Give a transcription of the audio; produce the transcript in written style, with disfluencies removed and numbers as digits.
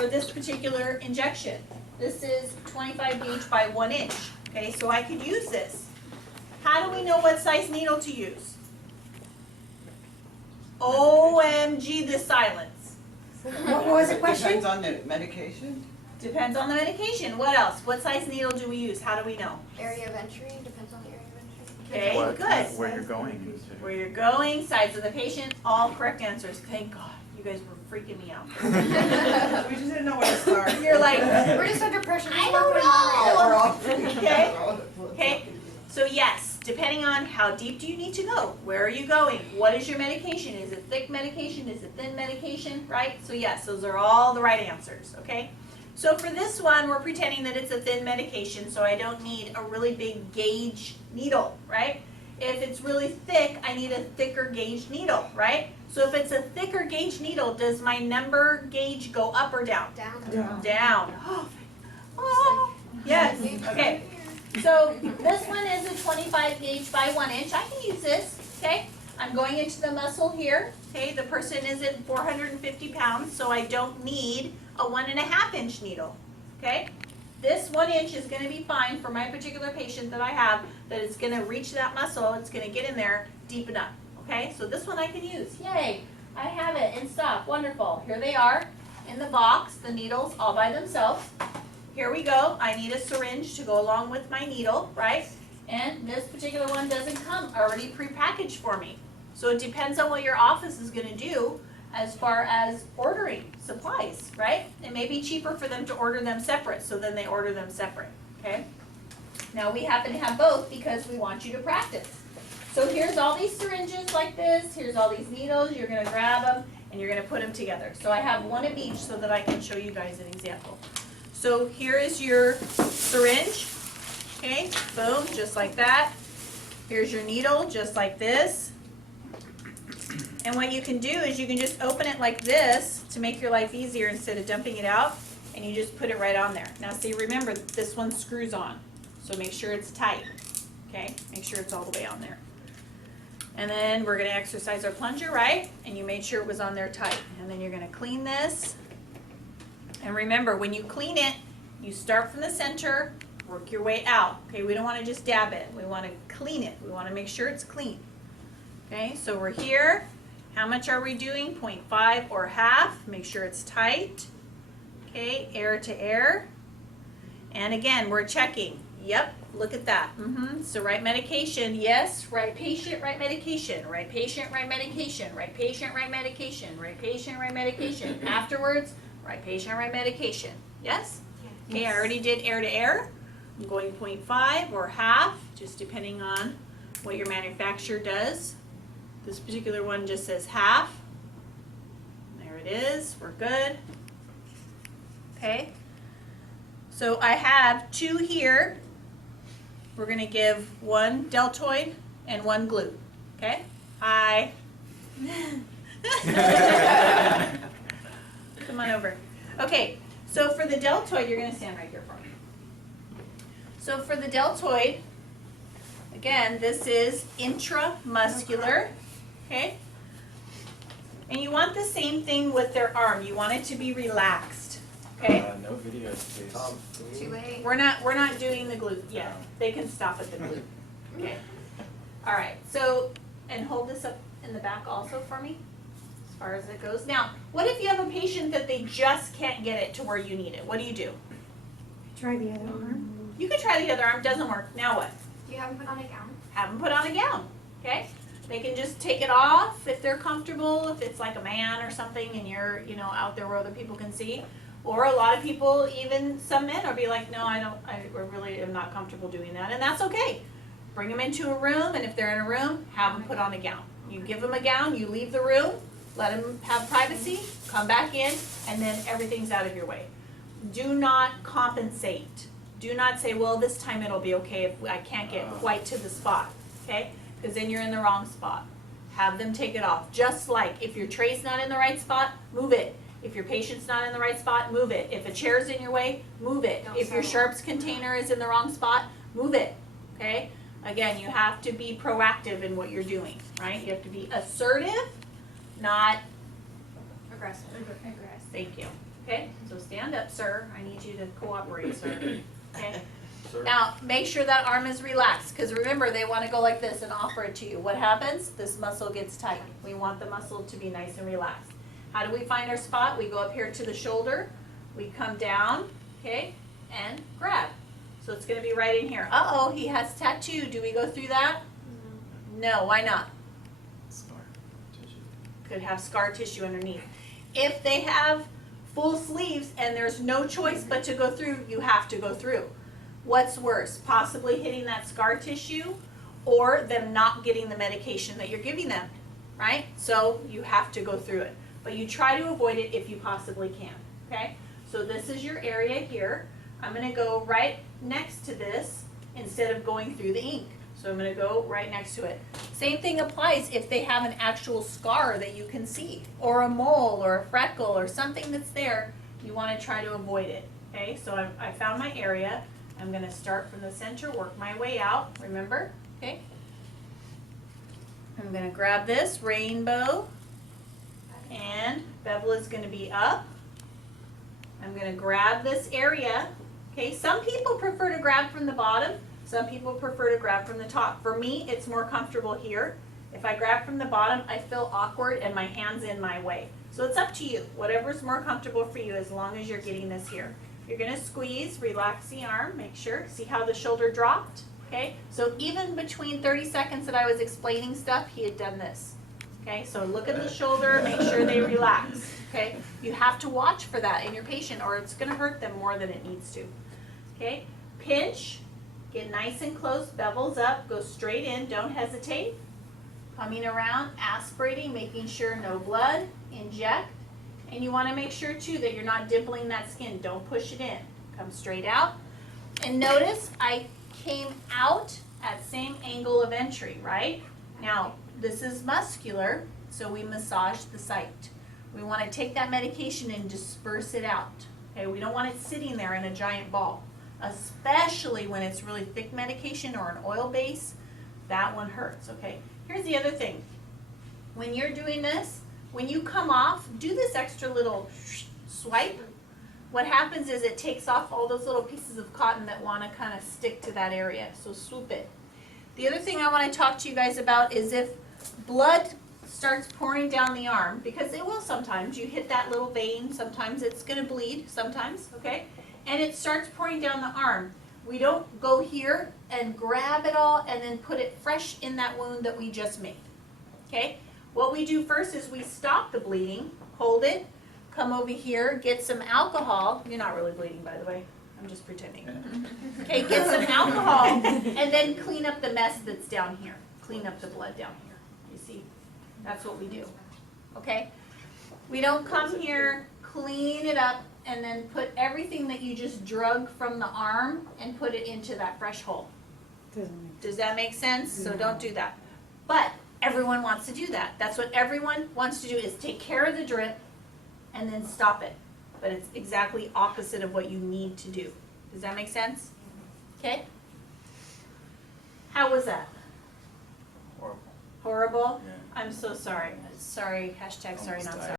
for this particular injection. This is 25 gauge by 1 inch. Okay, so I could use this. How do we know what size needle to use? OMG, the silence. What was the question? Depends on the medication. Depends on the medication. What else? What size needle do we use? How do we know? Area of entry, depends on the area of entry. Okay, What- good. Where you're going. Where you're going, size of the patient, all correct answers. Thank God. You guys were freaking me out. We just didn't know where to start. You're like, We're just under pressure. I Just work don't on We're all Okay. Okay. So yes, depending on how deep do you need to go? Where are you going? What is your medication? Is it thick medication? Is it thin medication? Right? So yes, those are all the right answers. Okay. So for this one, we're pretending that it's a thin medication, so I don't need a really big gauge needle, right? If it's really thick, I need a thicker gauge needle, right? So if it's a thicker gauge needle, does my number gauge go up or down? Down. Down. Oh, yes. Okay. So this one is a 25 gauge by 1 inch. I can use this, okay? I'm going into the muscle here, okay? The person is at 450 pounds, so I don't need a 1.5 inch needle, okay? This 1 inch is gonna be fine for my particular patient that I have, that it's gonna reach that muscle, it's gonna get in there deep enough, okay? So this one I can use, yay! I have it in stock, wonderful. Here they are in the box, the needles all by themselves. Here we go. I need a syringe to go along with my needle, right? And this particular one doesn't come already prepackaged for me. So it depends on what your office is going to do as far as ordering supplies, right? It may be cheaper for them to order them separate, so then they order them separate, okay? Now we happen to have both because we want you to practice. So here's all these syringes like this. Here's all these needles. You're going to grab them and you're going to put them together. So I have one of each so that I can show you guys an example. So here is your syringe, okay, boom, just like that. Here's your needle, just like this. And what you can do is you can just open it like this to make your life easier instead of dumping it out, and you just put it right on there. Now see, remember, this one screws on, so make sure it's tight, okay? Make sure it's all the way on there. And then we're gonna exercise our plunger, right? And you made sure it was on there tight. And then you're gonna clean this. And remember, when you clean it, you start from the center, work your way out. Okay, we don't want to just dab it. We want to clean it. We want to make sure it's clean. Okay, so we're here. How much are we doing? 0.5 or half. Make sure it's tight. Okay, air to air. And again, we're checking. Yep, look at that. So right medication, yes. Right patient, right medication. Right patient, right medication. Right patient, right medication. Right patient, right medication. Afterwards, right patient, right medication. Yes? Okay, I already did air to air. I'm going 0.5 or half, just depending on what your manufacturer does. This particular one just says half. There it is. We're good. Okay. So I have 2 here. We're going to give 1 deltoid and 1 glute. Okay? Hi. Come on over. Okay, so for the deltoid, you're going to stand right here for me. So for the deltoid, again, this is intramuscular, okay? And you want the same thing with their arm. You want it to be relaxed, okay? No videos, please. Too late. We're not doing the glute yet. They can stop at the glute. Okay. All right. So, and hold this up in the back also for me, as far as it goes. Now, what if you have a patient that they just can't get it to where you need it? What do? Try the other arm. You can try the other arm. Doesn't work. Now what? Do you have them put on a gown? Have them put on a gown. Okay. They can just take it off if they're comfortable. If it's like a man or something, and you're out there where other people can see. Or a lot of people, even some men, will be like, no, I really am not comfortable doing that, and that's okay. Bring them into a room, and if they're in a room, have them put on a gown. You give them a gown, you leave the room, let them have privacy, come back in, and then everything's out of your way. Do not compensate. Do not say, well, this time it'll be okay if I can't get quite to the spot, okay? Because then you're in the wrong spot. Have them take it off. Just like if your tray's not in the right spot, move it. If your patient's not in the right spot, move it. If a chair's in your way, move it. If your sharps container is in the wrong spot, move it, okay? Again, you have to be proactive in what you're doing, right? You have to be assertive, not Aggressive. aggressive. Thank you. Okay, so stand up, sir. I need you to cooperate, sir. Okay. Sir. Now, make sure that arm is relaxed, because remember, they want to go like this and offer it to you. What happens? This muscle gets tight. We want the muscle to be nice and relaxed. How do we find our spot? We go up here to the shoulder, we come down, okay, and grab. So it's going to be right in here. Uh-oh, he has tattoo. Do we go through that? No, why not? Scar tissue. Could have scar tissue underneath. If they have full sleeves and there's no choice but to go through, you have to go through. What's worse? Possibly hitting that scar tissue or them not getting the medication that you're giving them, right? So you have to go through it. But you try to avoid it if you possibly can, okay? So this is your area here. I'm going to go right next to this instead of going through the ink. So I'm going to go right next to it. Same thing applies if they have an actual scar that you can see, or a mole or a freckle or something that's there. You want to try to avoid it, okay? So I found my area. I'm going to start from the center, work my way out, remember? Okay. I'm going to grab this rainbow, and bevel is going to be up. I'm going to grab this area. Okay, some people prefer to grab from the bottom. Some people prefer to grab from the top. For me, it's more comfortable here. If I grab from the bottom, I feel awkward and my hand's in my way. So it's up to you. Whatever's more comfortable for you as long as you're getting this here. You're going to squeeze, relax the arm, make sure. See how the shoulder dropped? Okay, so even between 30 seconds that I was explaining stuff, he had done this. Okay, so look at the shoulder, make sure they relax. Okay, you have to watch for that in your patient or it's going to hurt them more than it needs to. Okay, pinch, get nice and close, bevels up, go straight in, don't hesitate. Coming around, aspirating, making sure no blood, inject. And you want to make sure too that you're not dimpling that skin, don't push it in. Come straight out. And notice I came out at same angle of entry, right? Now, this is muscular, so we massage the site. We want to take that medication and disperse it out. Okay, we don't want it sitting there in a giant ball, especially when it's really thick medication or an oil base. That one hurts, okay? Here's the other thing. When you're doing this, when you come off, do this extra little swipe. What happens is it takes off all those little pieces of cotton that want to kind of stick to that area, so swoop it. The other thing I want to talk to you guys about is if blood starts pouring down the arm, because it will sometimes, you hit that little vein, sometimes it's going to bleed, sometimes, okay? And it starts pouring down the arm. We don't go here and grab it all and then put it fresh in that wound that we just made, okay? What we do first is we stop the bleeding, hold it, come over here, get some alcohol. You're not really bleeding, by the way. I'm just pretending. Okay, get some alcohol and then clean up the mess that's down here. Clean up the blood down here. You see? That's what we do. Okay? We don't come here, clean it up, and then put everything that you just drug from the arm and put it into that fresh hole. Does that make sense? So don't do that. But everyone wants to do that. That's what everyone wants to do, is take care of the drip and then stop it. But it's exactly opposite of what you need to do. Does that make sense? Okay? How was that? Horrible. Horrible? Yeah. I'm so sorry. Sorry, hashtag sorry, not sorry.